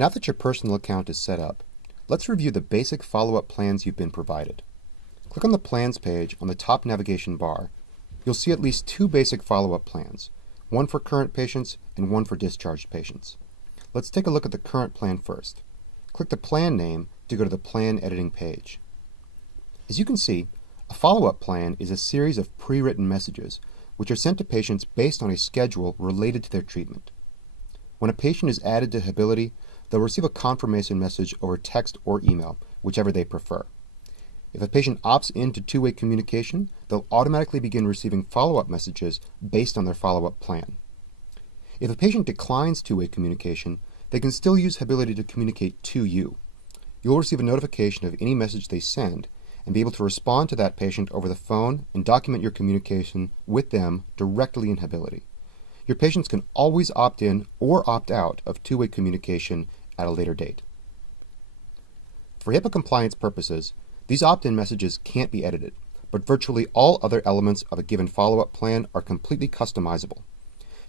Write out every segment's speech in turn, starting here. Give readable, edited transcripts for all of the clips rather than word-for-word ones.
Now that your personal account is set up, let's review the basic follow-up plans you've been provided. Click on the Plans page on the top navigation bar. You'll see at least two basic follow-up plans, one for current patients and one for discharged patients. Let's take a look at the current plan first. Click the plan name to go to the plan editing page. As you can see, a follow-up plan is a series of pre-written messages which are sent to patients based on a schedule related to their treatment. When a patient is added to Hability, they'll receive a confirmation message over text or email, whichever they prefer. If a patient opts into two-way communication, they'll automatically begin receiving follow-up messages based on their follow-up plan. If a patient declines two-way communication, they can still use Hability to communicate to you. You'll receive a notification of any message they send and be able to respond to that patient over the phone and document your communication with them directly in Hability. Your patients can always opt in or opt out of two-way communication at a later date. For HIPAA compliance purposes, these opt-in messages can't be edited, but virtually all other elements of a given follow-up plan are completely customizable.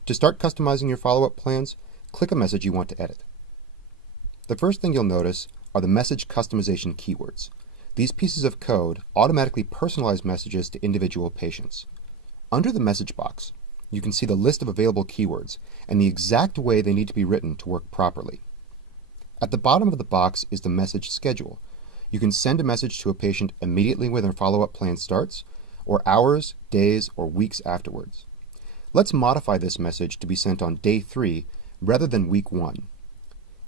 To start customizing your follow-up plans, click a message you want to edit. The first thing you'll notice are the message customization keywords. These pieces of code automatically personalize messages to individual patients. Under the message box, you can see the list of available keywords and the exact way they need to be written to work properly. At the bottom of the box is the message schedule. You can send a message to a patient immediately when their follow-up plan starts, or hours, days, or weeks afterwards. Let's modify this message to be sent on day 3 rather than week 1.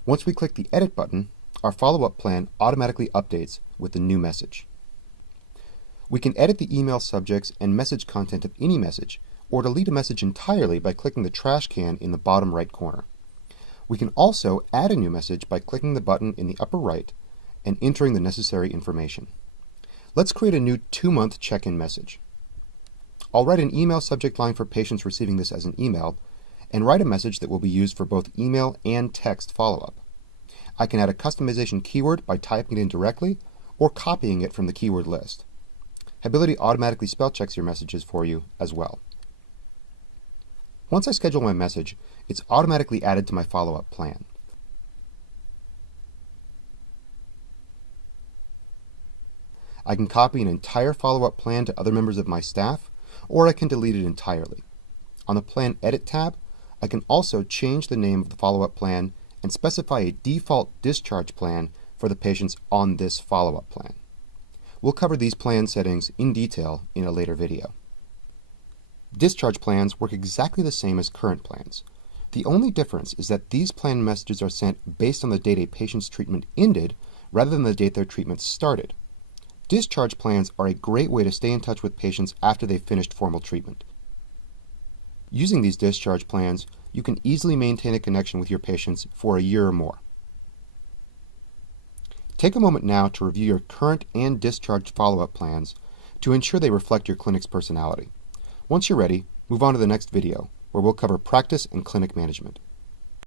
Once we click the Edit button, our follow-up plan automatically updates with the new message. We can edit the email subjects and message content of any message, or delete a message entirely by clicking the trash can in the bottom right corner. We can also add a new message by clicking the button in the upper right and entering the necessary information. Let's create a new 2-month check-in message. I'll write an email subject line for patients receiving this as an email, and write a message that will be used for both email and text follow-up. I can add a customization keyword by typing it in directly or copying it from the keyword list. Hability automatically spell checks your messages for you as well. Once I schedule my message, it's automatically added to my follow-up plan. I can copy an entire follow-up plan to other members of my staff, or I can delete it entirely. On the Plan Edit tab, I can also change the name of the follow-up plan and specify a default discharge plan for the patients on this follow-up plan. We'll cover these plan settings in detail in a later video. Discharge plans work exactly the same as current plans. The only difference is that these plan messages are sent based on the date a patient's treatment ended rather than the date their treatment started. Discharge plans are a great way to stay in touch with patients after they've finished formal treatment. Using these discharge plans, you can easily maintain a connection with your patients for a year or more. Take a moment now to review your current and discharge follow-up plans to ensure they reflect your clinic's personality. Once you're ready, move on to the next video, where we'll cover practice and clinic management.